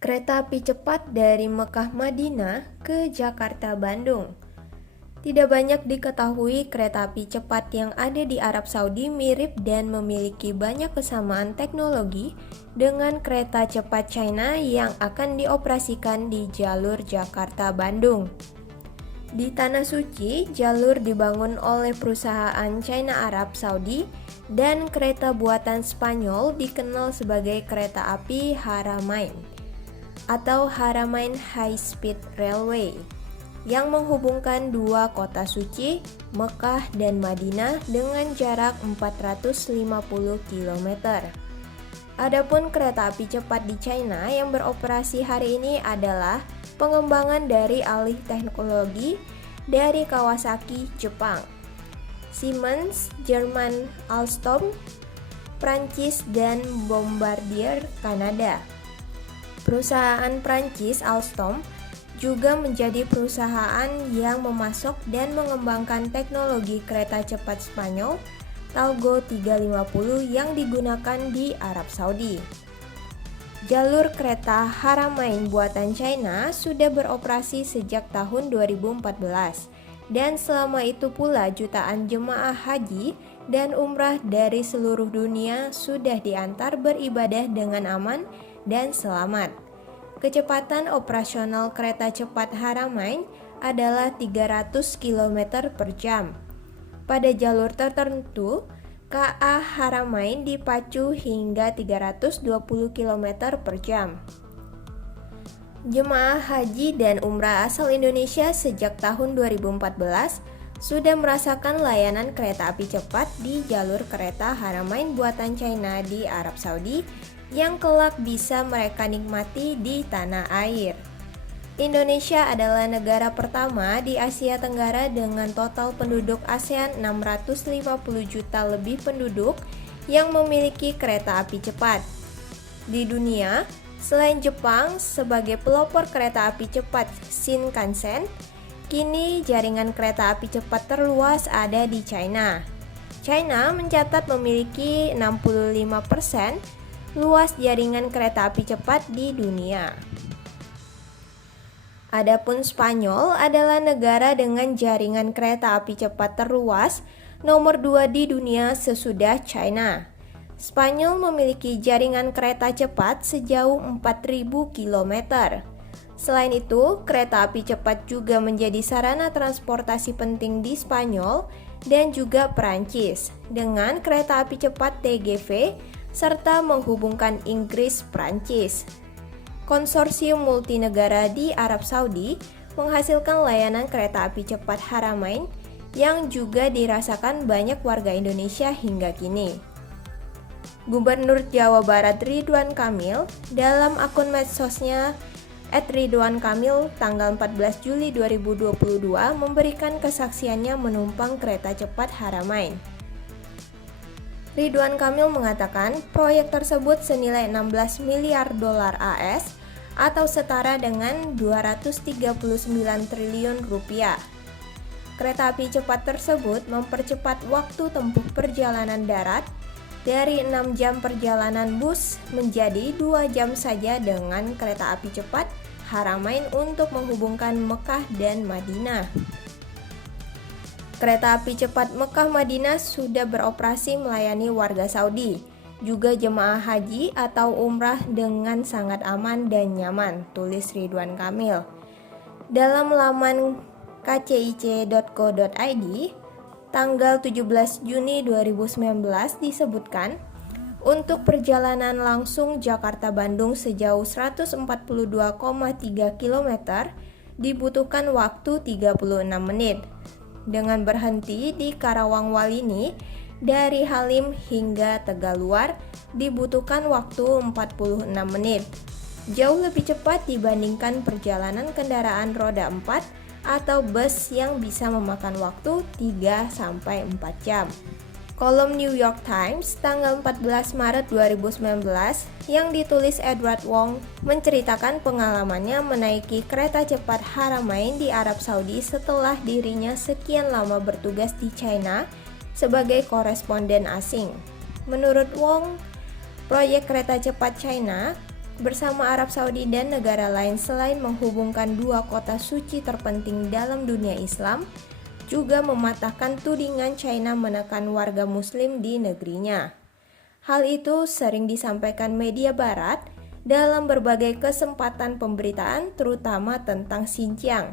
Kereta api cepat dari Mekah Madinah ke Jakarta Bandung. Tidak banyak diketahui kereta api cepat yang ada di Arab Saudi mirip dan memiliki banyak kesamaan teknologi dengan kereta cepat China yang akan dioperasikan di jalur Jakarta Bandung. Di Tanah Suci, jalur dibangun oleh perusahaan China Arab Saudi dan kereta buatan Spanyol dikenal sebagai kereta api Haramain atau Haramain High Speed Railway yang menghubungkan dua kota suci, Mekah dan Madinah dengan jarak 450 km. Adapun kereta api cepat di China yang beroperasi hari ini adalah pengembangan dari alih teknologi dari Kawasaki, Jepang, Siemens, Jerman, Alstom, Prancis, dan Bombardier, Kanada. Perusahaan Prancis Alstom juga menjadi perusahaan yang memasok dan mengembangkan teknologi kereta cepat Spanyol Talgo 350 yang digunakan di Arab Saudi. Jalur kereta Haramain buatan China sudah beroperasi sejak tahun 2014 dan selama itu pula jutaan jemaah haji dan umrah dari seluruh dunia sudah diantar beribadah dengan aman dan selamat. Kecepatan operasional kereta cepat Haramain adalah 300 km per jam. Pada jalur tertentu, KA Haramain dipacu hingga 320 km per jam. Jemaah haji dan umrah asal Indonesia sejak tahun 2014 sudah merasakan layanan kereta api cepat di jalur kereta Haramain buatan China di Arab Saudi yang kelak bisa mereka nikmati di tanah air. Indonesia adalah negara pertama di Asia Tenggara dengan total penduduk ASEAN 650 juta lebih penduduk yang memiliki kereta api cepat. Di dunia, selain Jepang sebagai pelopor kereta api cepat Shinkansen, kini jaringan kereta api cepat terluas ada di China. China mencatat memiliki 65% luas jaringan kereta api cepat di dunia. Adapun Spanyol adalah negara dengan jaringan kereta api cepat terluas nomor 2 di dunia sesudah China. Spanyol memiliki jaringan kereta cepat sejauh 4.000 km. Selain itu, kereta api cepat juga menjadi sarana transportasi penting di Spanyol dan juga Perancis dengan kereta api cepat TGV serta menghubungkan Inggris, Prancis. Konsorsium multinegara di Arab Saudi menghasilkan layanan kereta api cepat Haramain yang juga dirasakan banyak warga Indonesia hingga kini. Gubernur Jawa Barat Ridwan Kamil dalam akun medsosnya @ridwankamil tanggal 14 Juli 2022 memberikan kesaksiannya menumpang kereta cepat Haramain. Ridwan Kamil mengatakan proyek tersebut senilai 16 miliar dolar AS atau setara dengan 239 triliun rupiah. Kereta api cepat tersebut mempercepat waktu tempuh perjalanan darat dari 6 jam perjalanan bus menjadi 2 jam saja dengan kereta api cepat Haramain untuk menghubungkan Mekah dan Madinah. Kereta api cepat Mekah Madinah sudah beroperasi melayani warga Saudi, juga jemaah haji atau umrah dengan sangat aman dan nyaman, tulis Ridwan Kamil. Dalam laman kcic.co.id, tanggal 17 Juni 2019 disebutkan, untuk perjalanan langsung Jakarta-Bandung sejauh 142,3 km dibutuhkan waktu 36 menit. Dengan berhenti di Karawang Walini, dari Halim hingga Tegaluar dibutuhkan waktu 46 menit. Jauh lebih cepat dibandingkan perjalanan kendaraan roda 4 atau bus yang bisa memakan waktu 3-4 jam. Kolom New York Times tanggal 14 Maret 2019 yang ditulis Edward Wong menceritakan pengalamannya menaiki kereta cepat Haramain di Arab Saudi setelah dirinya sekian lama bertugas di China sebagai koresponden asing. Menurut Wong, proyek kereta cepat China bersama Arab Saudi dan negara lain selain menghubungkan dua kota suci terpenting dalam dunia Islam, juga mematahkan tudingan China menekan warga muslim di negerinya. Hal itu sering disampaikan media barat dalam berbagai kesempatan pemberitaan, terutama tentang Xinjiang.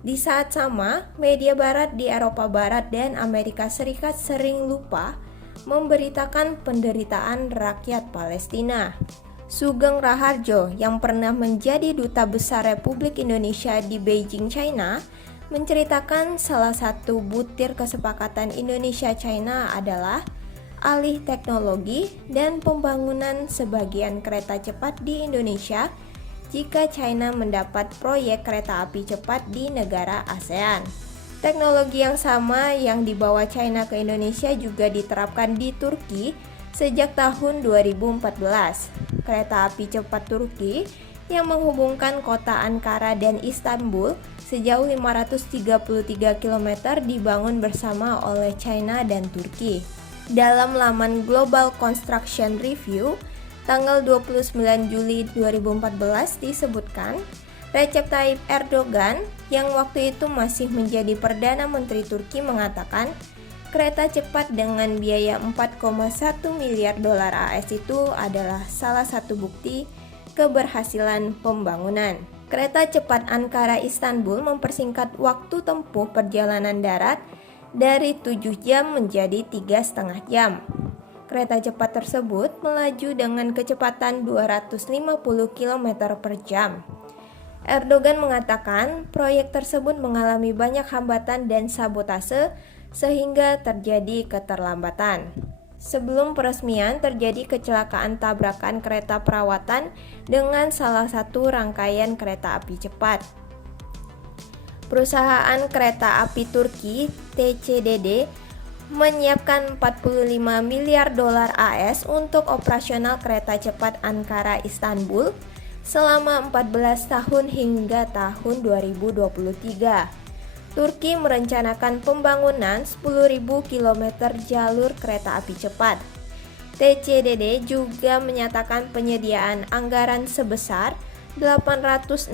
Di saat sama, media barat di Eropa Barat dan Amerika Serikat sering lupa memberitakan penderitaan rakyat Palestina. Sugeng Raharjo yang pernah menjadi duta besar Republik Indonesia di Beijing, China, menceritakan salah satu butir kesepakatan Indonesia-China adalah alih teknologi dan pembangunan sebagian kereta cepat di Indonesia jika China mendapat proyek kereta api cepat di negara ASEAN. Teknologi yang sama yang dibawa China ke Indonesia juga diterapkan di Turki sejak tahun 2014. Kereta api cepat Turki yang menghubungkan kota Ankara dan Istanbul sejauh 533 km dibangun bersama oleh China dan Turki. Dalam laman Global Construction Review, tanggal 29 Juli 2014 disebutkan, Recep Tayyip Erdogan yang waktu itu masih menjadi Perdana Menteri Turki mengatakan kereta cepat dengan biaya 4,1 miliar dolar AS itu adalah salah satu bukti keberhasilan pembangunan. Kereta cepat Ankara-Istanbul mempersingkat waktu tempuh perjalanan darat dari 7 jam menjadi 3,5 jam. Kereta cepat tersebut melaju dengan kecepatan 250 km per jam. Erdogan mengatakan proyek tersebut mengalami banyak hambatan dan sabotase sehingga terjadi keterlambatan. Sebelum peresmian terjadi kecelakaan tabrakan kereta perawatan dengan salah satu rangkaian kereta api cepat. Perusahaan kereta api Turki TCDD menyiapkan 45 miliar dolar AS untuk operasional kereta cepat Ankara-Istanbul selama 14 tahun hingga tahun 2023. Turki merencanakan pembangunan 10.000 km jalur kereta api cepat. TCDD juga menyatakan penyediaan anggaran sebesar 860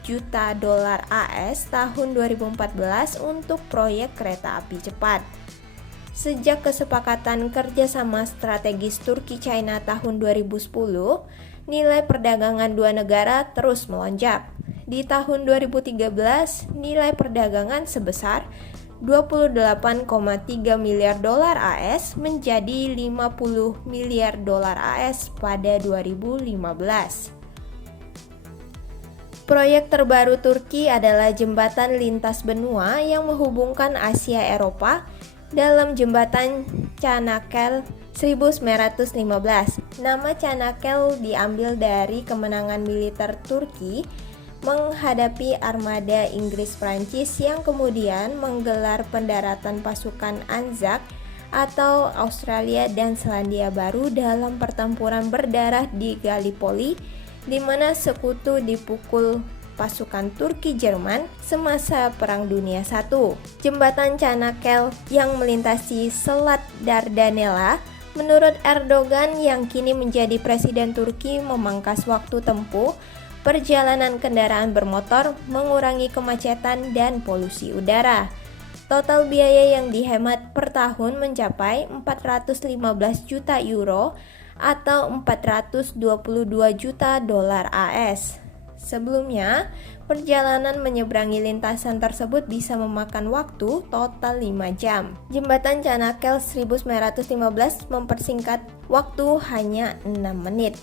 juta dolar AS tahun 2014 untuk proyek kereta api cepat. Sejak kesepakatan kerjasama strategis Turki-China tahun 2010, nilai perdagangan dua negara terus melonjak. Di tahun 2013, nilai perdagangan sebesar 28,3 miliar dolar AS menjadi 50 miliar dolar AS pada 2015. Proyek terbaru Turki adalah jembatan lintas benua yang menghubungkan Asia Eropa dalam jembatan Çanakkale 1915. Nama Çanakkale diambil dari kemenangan militer Turki menghadapi armada Inggris-Prancis yang kemudian menggelar pendaratan pasukan Anzak atau Australia dan Selandia Baru dalam pertempuran berdarah di Gallipoli, di mana sekutu dipukul pasukan Turki-Jerman semasa Perang Dunia I. Jembatan Çanakkale yang melintasi Selat Dardanella menurut Erdogan yang kini menjadi Presiden Turki memangkas waktu tempuh perjalanan kendaraan bermotor, mengurangi kemacetan dan polusi udara. Total biaya yang dihemat per tahun mencapai 415 juta euro atau 422 juta dolar AS. Sebelumnya, perjalanan menyeberangi lintasan tersebut bisa memakan waktu total 5 jam. Jembatan Çanakkale 1915 mempersingkat waktu hanya 6 menit.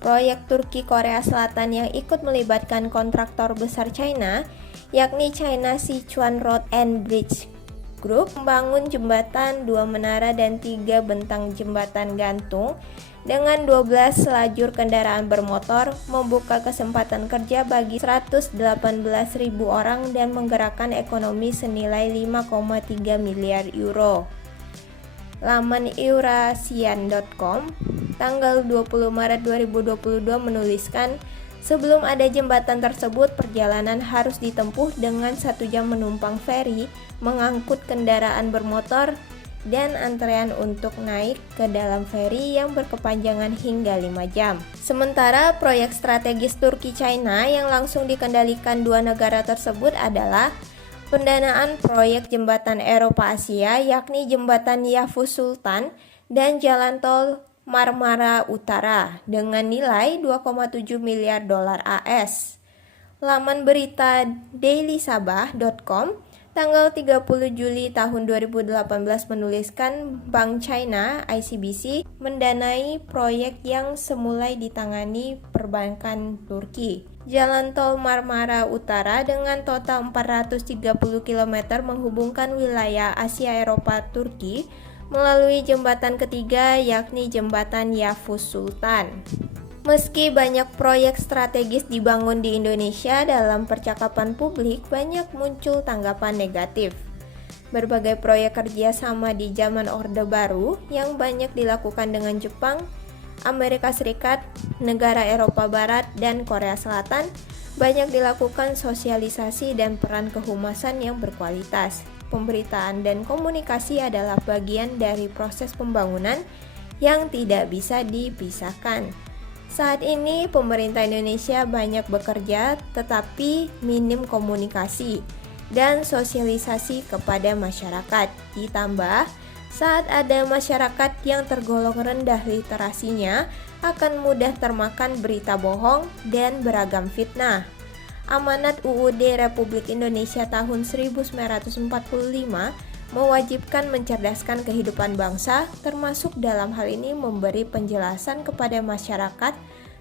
Proyek Turki Korea Selatan yang ikut melibatkan kontraktor besar China, yakni China Sichuan Road and Bridge Group, membangun jembatan, 2 menara dan 3 bentang jembatan gantung dengan 12 lajur kendaraan bermotor, membuka kesempatan kerja bagi 118.000 orang dan menggerakkan ekonomi senilai 5,3 miliar euro. Laman Eurasian.com tanggal 20 Maret 2022 menuliskan, sebelum ada jembatan tersebut, perjalanan harus ditempuh dengan 1 jam menumpang feri mengangkut kendaraan bermotor dan antrean untuk naik ke dalam feri yang berkepanjangan hingga 5 jam. Sementara proyek strategis Turki-China yang langsung dikendalikan dua negara tersebut adalah pendanaan proyek jembatan Eropa Asia, yakni jembatan Yavuz Sultan dan jalan tol Marmara Utara dengan nilai 2,7 miliar dolar AS. Laman berita dailysabah.com tanggal 30 Juli tahun 2018 menuliskan Bank China (ICBC) mendanai proyek yang semula ditangani perbankan Turki. Jalan tol Marmara Utara dengan total 430 km menghubungkan wilayah Asia Eropa Turki melalui jembatan ketiga, yakni jembatan Yavuz Sultan. Meski banyak proyek strategis dibangun di Indonesia, dalam percakapan publik banyak muncul tanggapan negatif. Berbagai proyek kerjasama di zaman Orde Baru yang banyak dilakukan dengan Jepang, Amerika Serikat, negara Eropa Barat, dan Korea Selatan banyak dilakukan sosialisasi dan peran kehumasan yang berkualitas. Pemberitaan dan komunikasi adalah bagian dari proses pembangunan yang tidak bisa dipisahkan. Saat ini pemerintah Indonesia banyak bekerja tetapi minim komunikasi dan sosialisasi kepada masyarakat. Ditambah, saat ada masyarakat yang tergolong rendah literasinya akan mudah termakan berita bohong dan beragam fitnah. Amanat UUD Republik Indonesia tahun 1945 mewajibkan mencerdaskan kehidupan bangsa, termasuk dalam hal ini memberi penjelasan kepada masyarakat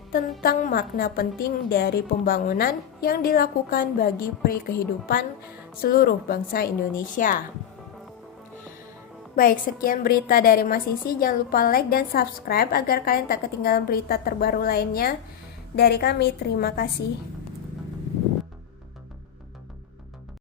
tentang makna penting dari pembangunan yang dilakukan bagi kehidupan seluruh bangsa Indonesia. Baik, sekian berita dari Mas Sisi. Jangan lupa like dan subscribe agar kalian tak ketinggalan berita terbaru lainnya dari kami. Terima kasih.